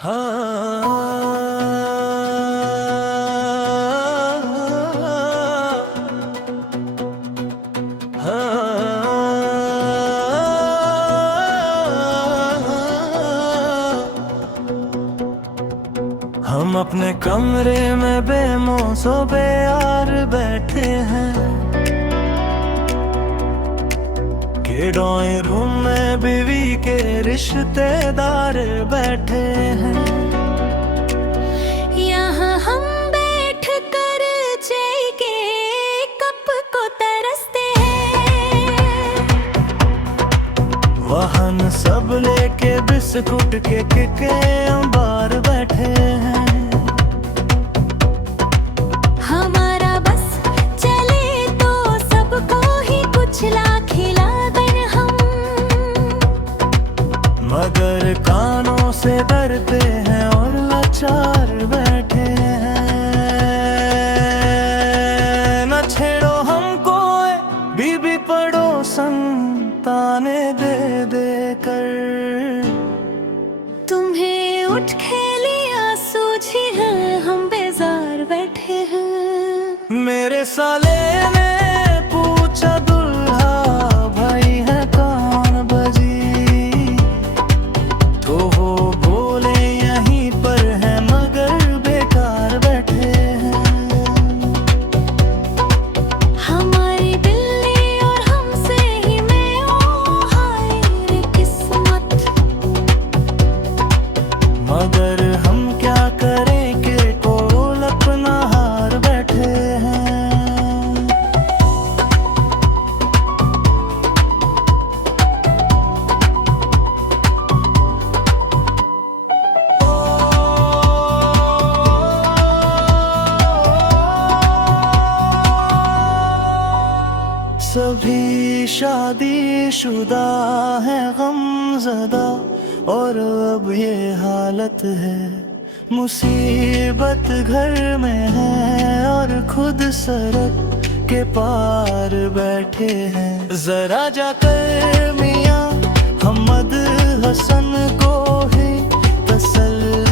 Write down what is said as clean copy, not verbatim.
हम अपने कमरे में बेमौसो बेयार बैठे हैं कि ड्राइंग रूम में बीवी के रिश्तेदार बैठे हैं। यहाँ हम बैठ कर चाय के कप को तरसते हैं। वाहन सब लेके बिस्कुट के अंबार बैठे हैं। हमारा बस चले तो सबको ही कुछ खिला दें हम, मगर कानों से डरते हैं और लाचार बैठे हैं। न छेड़ो हमको बीबी पड़ोसन ताने दे दे कर। तुम्हें उठ खेलियां सूझी हैं, हम बेजार बैठे हैं। मेरे साले ने पूछा दुल्हा भाई है कौन बजी, तो वो बोले यहीं पर है मगर बेकार बैठे हैं। हमारी बिल्ली और हमसे ही में ओ हाय रे किस्मत, मगर हम क्या करें कि कोल अपना हार बैठे हैं। सभी शादीशुदा है गमज़दा और अब ये हालत है। मुसीबत घर में है और खुद सड़क के पार बैठे हैं। जरा जाकर मियां हमद हसन को ही तसल्ली